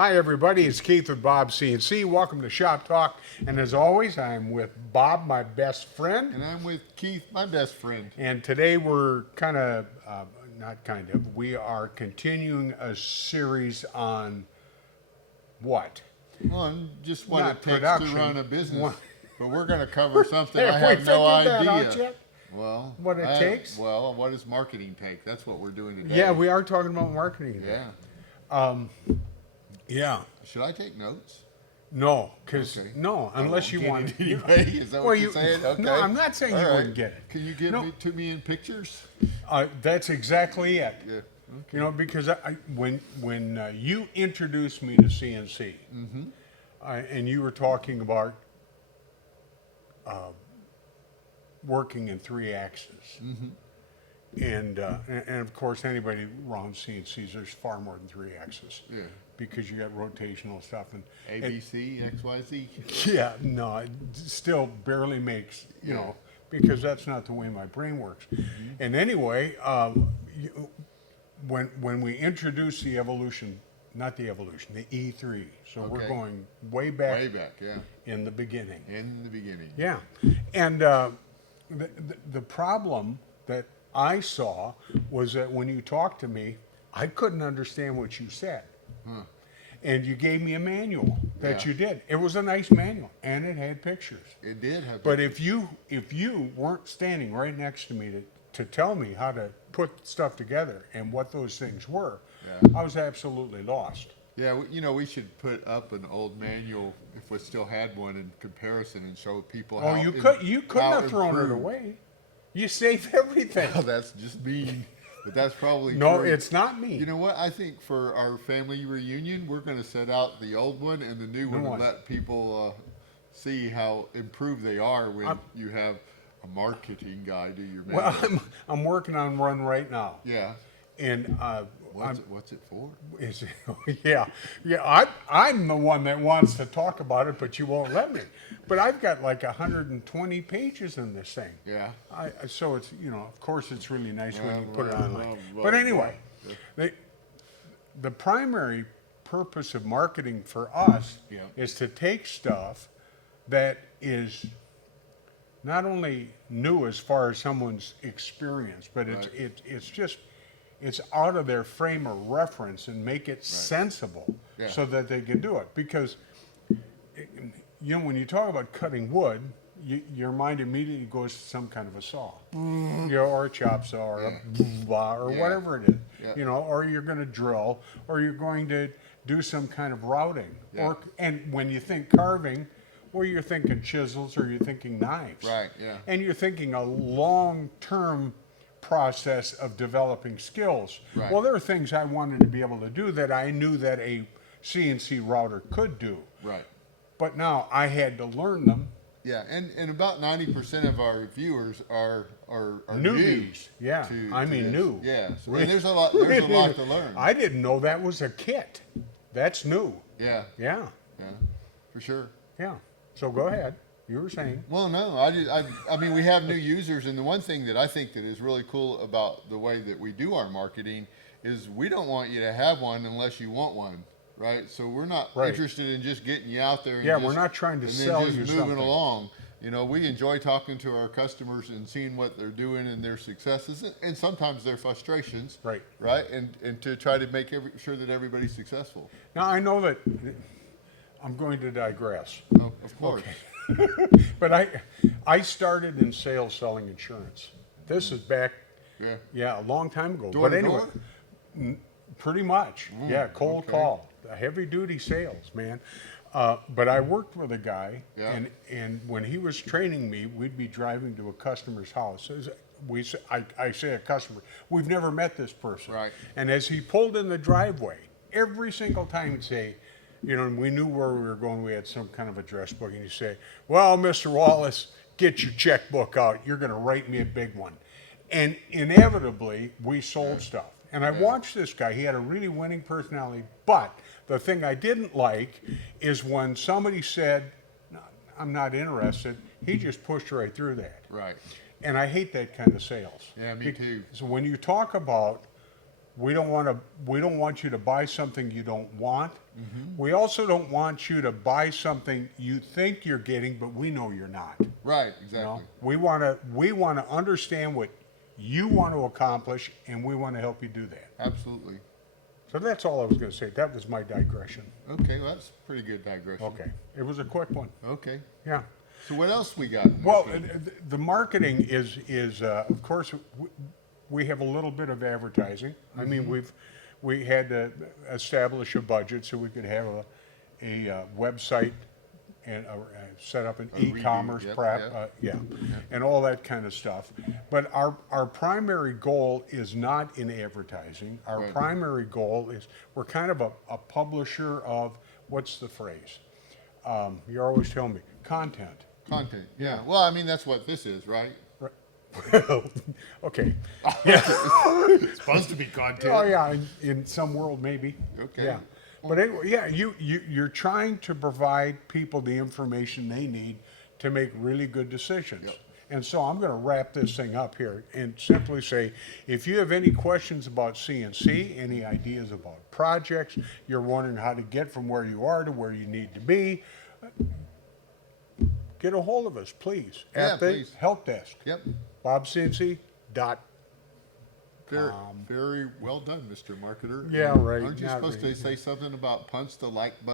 Hi, everybody. It's Keith with Bob CNC. Welcome to Shop Talk. And as always, I'm with Bob, my best friend. And I'm with Keith, my best friend. And today we're we are continuing a series on what? On just what Not it takes production. to run a business. What- But we're going to cover something I Have have we no figured that out idea. yet? Well, What it takes? Well, what does marketing take? That's what we're doing today. Yeah, we are talking about marketing. Yeah. Yeah. Should I take notes? No, because Okay. no, unless you Get want it anyway. Is that Well, what you're saying? Okay. No, I'm not saying All you right. wouldn't get it. Can you give No. it to me in pictures? That's exactly it. Yeah. Okay. You know, because when you introduced me to CNC, and you were talking about working in 3 axis, and of course anybody around CNCs, there's far more than 3 axis, Yeah. because you got rotational stuff and A, B, C, X, Y, Z. yeah, no, it still barely makes, you Yeah. know, because that's not the way my brain works. And anyway, when we introduced the evolution, not the evolution, the E3, so we're Okay. going way back, Way back, yeah. in the beginning. In the beginning. Yeah, and the problem that I saw was that when you talked to me, I couldn't understand what you said. And you gave me a manual that Yeah. you did. It was a nice manual, and it had pictures. It did have. But if you weren't standing right next to me to tell me how to put stuff together and what those things were, Yeah. I was absolutely lost. Yeah, we should put up an old manual if we still had one in comparison and show people Oh, how. you couldn't how have thrown it improved. away. You save everything. Well, that's just mean, but that's probably No, true. it's not me. You know what? I think for our family reunion, we're going to set out the old one and the new one one. and let people see how improved they are when you have a marketing guy do your manual. Well, I'm working on one right now, Yeah. and What's it for? is yeah. I'm the one that wants to talk about it, but you won't let me. But I've got like 120 pages in this thing. Yeah. So it's, you know, of course it's really nice when you put it Well, online. well, But anyway, the primary purpose of marketing for us Yeah. is to take stuff that is not only new as far as someone's experience, but it's out of their frame of reference and make it sensible Yeah. so that they can do it. Because you know, when you talk about cutting wood, your mind immediately goes to some kind of a saw, you know, or a chop saw, or a blah, or Yeah. whatever it is, Yeah. you know, or you're going to drill, or you're going to do some kind of routing, Yeah. and when you think carving, well, you're thinking chisels or you're thinking knives, Right, yeah. and you're thinking a long-term process of developing skills. Right. Well, there are things I wanted to be able to do that I knew that a CNC router could do. Right. But now I had to learn them. Yeah, and about 90% of our viewers are Newbies. new. Yeah, to I mean this. new. Yeah, so, and there's a lot to learn. I didn't know that was a kit. That's new. Yeah, Yeah, yeah, for sure. yeah. So go ahead. You were saying. Well, no, I mean, we have new users, and the one thing that I think that is really cool about the way that we do our marketing is we don't want you to have one unless you want one, right? So we're not Right. interested in just getting you out there. And Yeah, just, we're not trying to and sell then you just moving something. along. You know, we enjoy talking to our customers and seeing what they're doing and their successes and sometimes their frustrations. Right. Right. And to try to make sure that everybody's successful. Now I know that I'm going to digress, Oh, of course. but I started in sales selling insurance. This is back, Yeah. a long time ago. Door but to anyway, door? pretty much. Yeah, cold okay. call, heavy duty sales, man. But I worked with a guy, Yeah. and when he was training me, we'd be driving to a customer's house. I say a customer. We've never met this person. Right. And as he pulled in the driveway, every single time he'd say, you know, and we knew where we were going. We had some kind of address book, and he'd say, "Well, Mr. Wallace, get your checkbook out. You're going to write me a big one." And inevitably, we sold stuff. And I watched this guy. He had a really winning personality. But the thing I didn't like is when somebody said, "No, I'm not interested," he just pushed right through that. Right. And I hate that kind of sales. Yeah, me too. So when you talk about We don't want you to buy something you don't want. Mm-hmm. We also don't want you to buy something you think you're getting, but we know you're not. Right, You exactly. know? We want to understand what you want to accomplish, and we want to help you do that. Absolutely. So that's all I was going to say. That was my digression. Okay, well, that's a pretty good digression. Okay, it was a quick one. Okay. Yeah. So what else we got? Well, Okay. the marketing is of course, we have a little bit of advertising. I mean, we had to establish a budget so we could have a website and set up an A redo, e-commerce yep, prep, and all that kind of stuff. But our primary goal is not in advertising. Our Right. primary goal is we're kind of a publisher of, what's the phrase? You're always telling me, content. Content. Yeah. Well, I mean, that's what this is, right? Okay. It's supposed to be content. Oh yeah, in some world maybe. Okay. Yeah. But anyway, yeah, you're trying to provide people the information they need to make really good decisions. Yep. And so I'm going to wrap this thing up here and simply say, if you have any questions about CNC, any ideas about projects, you're wondering how to get from where you are to where you need to be, get a hold of us, please, Yeah, at the please. help desk. Yep. BobCNC.com. Very well done, Mr. Marketer. Yeah, right. Aren't you Not supposed really. to say something about punch the like button?